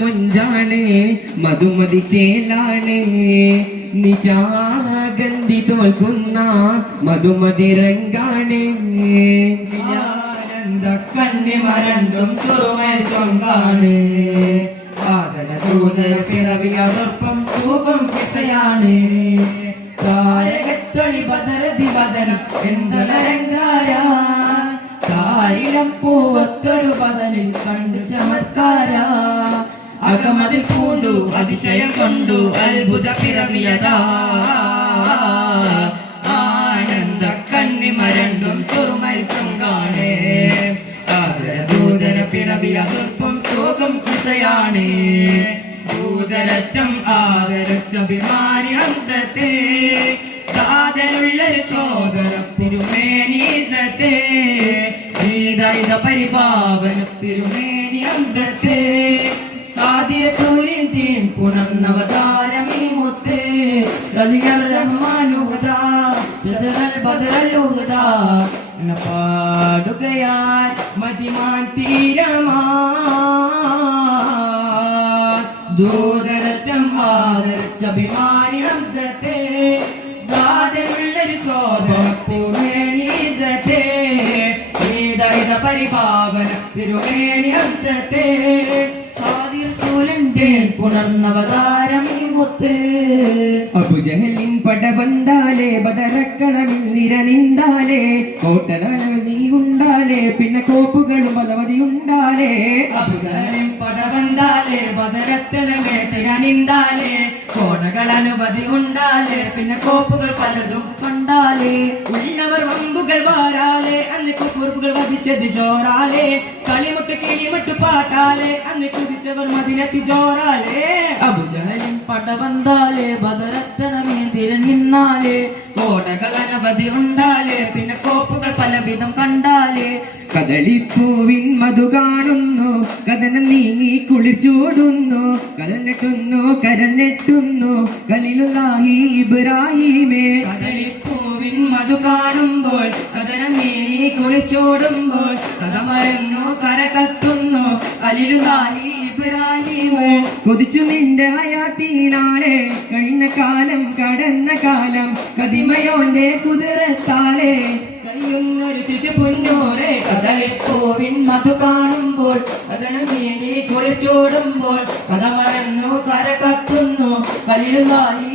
മുഞ്ചാണ് മധുമതി ചേലാണ്. നിശാഗന്ധി തോൽക്കുന്ന മധുമതി രംഗാണ്. കണ്ണി മരണ്ടും സുറുമേൽ ചൊങ്കാണ്. പാതന തൂതര പിറവി പിറവിയതർപ്പം തൂക്കം പിസയാണ് താരകത്തൊളി ബദരതി ബദനം എന്തൊലരങ്കാര അകമതിൽ പൂണ്ടു അതിശയം കൊണ്ടു അത്ഭുത പിറവിയതാ ആനന്ദ കണ്ണിമരണ്ടും സുറുമൽ ചൊങ്കാണ് ദൂതന പിറവിയ ദുർപ്പം തൂക്കം കിസയാണ് ആദരച്ച ആദരച്ചഭിമാനി ഹംസത്തെ. കാതലുള്ളൊരു സോദര തിരുമേനീസത്തെ ശീതൈത പരിപാവന തിരുമേനി ഹംസത്തെ. ആതിര സൂര്യൻ തീൻ പുണർന്നവതാരമീ മുത്ത്. റളിയർ റഹ്മാനുഹദാ സദറൽ ബദറൽ എന്ന പാടുകയാൽ മതിമാൻ തീരമാ ദൂതരറ്റം ആദരച്ചഭിമാനി ഹംസത്തെ. ദാതരുള്ളൊരു ശോഭത്തിരുമേനീസത്തെ ശ്രീദൈത പരിപാവന തിരുമേനി ഹംസത്തെ. അബുജഹലിൻ പട വന്നാലേ നിര ഉണ്ടാലേ പിന്നെ കോപ്പുകളും പലവതി ഉണ്ടാലേ അഭിജനം പട വന്നാലേ പതരത്തനമേ തിരനിന്താലേ കോടകൾ ഉണ്ടാലേ പിന്നെ കോപ്പുകൾ പലതും കണ്ടാലേ. ഉള്ളവർ വമ്പുകൾ വാരാലേ അന്ന് കുറുപ്പുകൾ വധിച്ചത് ജോറാലേ. കളിമുട്ട് കിളിമുട്ട് പാട്ടാലേ. അന്ന് കുതിച്ചവർ മതിനെത്തി ജോറാലേ. അബുജഹലിൻ പടവന്താലേ ബദരത്തനമേ തിരനിന്നാലേ കോടകൾ അനവധി ഉണ്ടാലേ. പിന്നെ കോപ്പുകൾ പലവിധം കണ്ടാലേ. കദളിപ്പൂവിൻ മധു കാണുന്നു. കഥനം നീങ്ങി കുളിർച്ചൂടുന്നു കരനെട്ടുന്നു കരഞ്ഞെട്ടുന്നു കലിലുല്ലാഹി ഇബ്രാഹിമേ കദളിപ്പൂവിൻ മധു കാണുമ്പോൾ കഥനം നീ കുളിച്ചോടുമ്പോൾ കഥ മറന്നു കര കത്തുന്നു അലിലുകായി ഇബ്രാഹിമോ. കൊതിച്ചു നിന്റെ ഹയാത്തീനാലെ കഴിഞ്ഞ കാലം കടന്ന കാലം കതിമയോന്റെ കുതിരത്താളെ കയ്യുന്നൊരു ശിശു പുന്നോരെ കദളിപ്പൂവിൻ മധു കാണുമ്പോൾ കഥനം നീ കുളിച്ചോടുമ്പോൾ കഥ മറന്നു കര കത്തുന്നു ഇബ്രാഹിമോ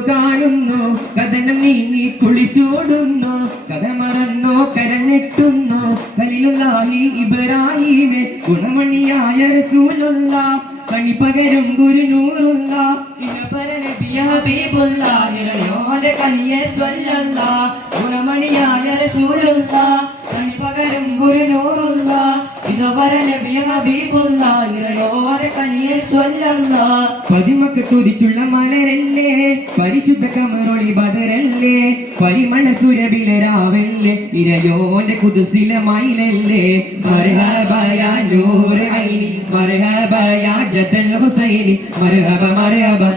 കാണുന്നു. കഥനം നീങ്ങി കുളിച്ചോടുന്നു. കഥ മറന്നു കരഞ്ഞെട്ടുന്നു കലിലുള്ളായി ഇബ്രാഹിമെ ഗുണമണിയായ റസൂലുള്ള. കണി പകരും ഗുരുനൂറുള്ള. ഗുണമണിയായ റസൂലുള്ള. കണി പകരം ഗുരുനൂറുള്ള. പതിമക്ക് തുതിച്ചുള്ള മലരല്ലേ പരിശുദ്ധ കമറൊളി ബദരല്ലേ പരിമള സുരബിലരാവല്ലേ ഇരയോന്റെ കുതുസില മൈലല്ലേ മർഹബയ നൂറ് ഐനി മർഹബയ ജതൽ ഹുസൈനി മർഹബ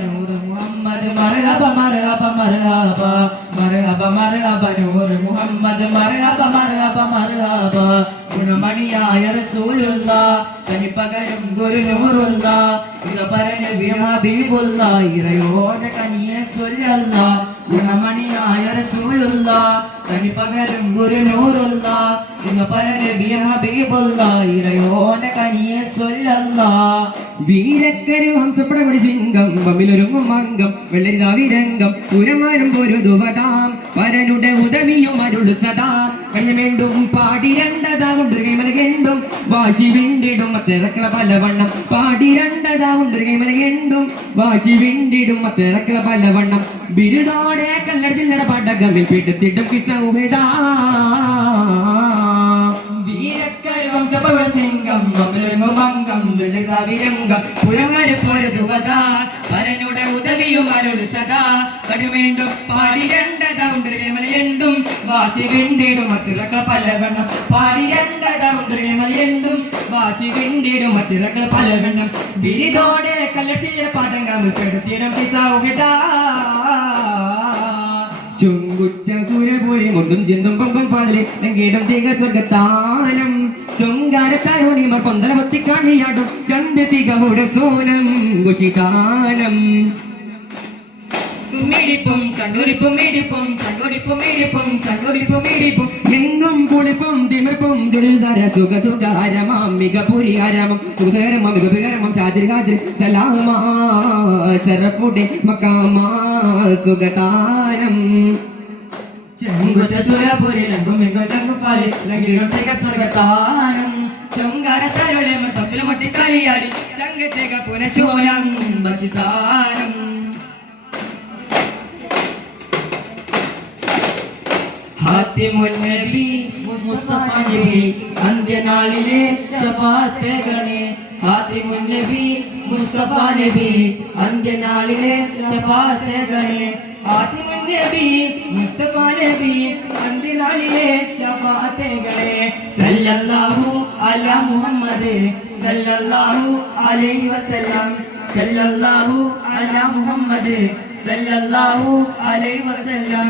നൂറ് മുഹമ്മദ് മർഹബ മർഹബ മർഹബ മർഹബ മർഹബ നൂറ് മുഹമ്മദ് മർഹബ മർഹബ മർഹബ. ഗുണമണിയായ റസൂലുള്ള തനി പകരം ഗുരുനൂറുള്ള ഹബീബുള്ള ഇറയോന്റെ കനിയെ സ്വല്ലല്ല ഗുണമണിയായ റസൂലുള്ള തനി പകരം ഗുരുനൂറുള്ള ഹബീബുള്ള ഇറയോന്റെ കനിയെ സ്വല്ലല്ല വീരക്കരു സിംഗം വമ്മിലൊരുങ്ങും അംഗം വെള്ളരിതാവിരംഗം പുരമാരും പൊരുതുവതാം പരനുടെ ഉദവിയും അരുൾ സദാ. കണ്ണുമേണ്ടും പാടി രണ്ടതാ കൊണ്ടൊരു കൈമലകെണ്ടും വാശി വിണ്ടിടും മത്തിറക്കള പലവണ്ണം. പാടി രണ്ടതാ കൊണ്ടൊരു കൈമലകെണ്ടും വാശി വിണ്ടിടും മത്തിറക്കള പലവണ്ണം. ബിരുദോടെ കല്ലട ചില്ലട പടകമിൽ പിടുത്തിടും കിസൗഹിതാ സിംഗം വിരംഗം. പുരങ്ങര് പൊരുതുവതാ. പരനുടെ അരുൾ സദാ. കടുമേണ്ടും പാടി രണ്ടതും വാശി വിണ്ടിടും അത്തിറക്കൾ പലവണ്ണം പാടി രണ്ടതും വാശി വിണ്ടിടും അത്തിറക്കൾ പലവണ്ണം ബിരിതോടെ കല്ലച്ചിയുടെ പാട്ടം കമിൽ പെടുത്തിയിടം സൗഹിതാ ചുങ്കുറ്റ സൂര്യപൂരി മുന്തും ചിന്തും പൊങ്കും പാലിലെ ലങ്കീടം തിക സ്വർഗത്താനം. ചൊങ്കാരത്താരോണിമർ പൊന്തല പൊത്തിക്കാണിയാടും. ചന്ത സോനം കുശിതാനം ചങ്കുടിപ്പും മിടിപ്പും ചങ്കുടിപ്പും മിടിപ്പും ചങ്കുടിപ്പും മിടിപ്പും. എങ്കും കുളിപ്പും തിമിർപ്പും ദുരിതര സുഖ സുഖാരമാം മിക പുരിഹാരമം സുഖകരമം മിക പുരകരമം ഷാജിർ ഹാജിർ സലാമാ ശരഫുടെ മക്കാമാ സുഖതാനം ചെങ്കുറ്റ സുരപുരിലങ്കും മിങ്കൊല്ലങ്കും പാലി ലങ്കിടും തിക സ്വർഗത്താനം ചൊങ്കാരത്താരുടെ മൊത്തത്തിൽ മൊട്ടി കളിയാടി ചങ്കത്തേക ഭക്ഷിതാനം ഹാത്തിമുന്നബി മുസ്തഫ നബി അന്ത്യനാളിലെ ശഫാത്തെ ഗണേ. ഹാത്തിമുന്നബി മുസ്തഫ നബി അന്ത്യനാളിലെ ശഫാത്തെ ഗണേ. ഹാത്തിമുന്നബി മുസ്തഫ നബി അന്ത്യനാളിലെ ശഫാത്തെ ഗണേ. സല്ലല്ലാഹു അലാ മുഹമ്മദ് സല്ലല്ലാഹു അലൈഹി വസല്ലം. സല്ലല്ലാഹു അലാ മുഹമ്മദ് സല്ലല്ലാഹു അലൈഹി വസല്ലം.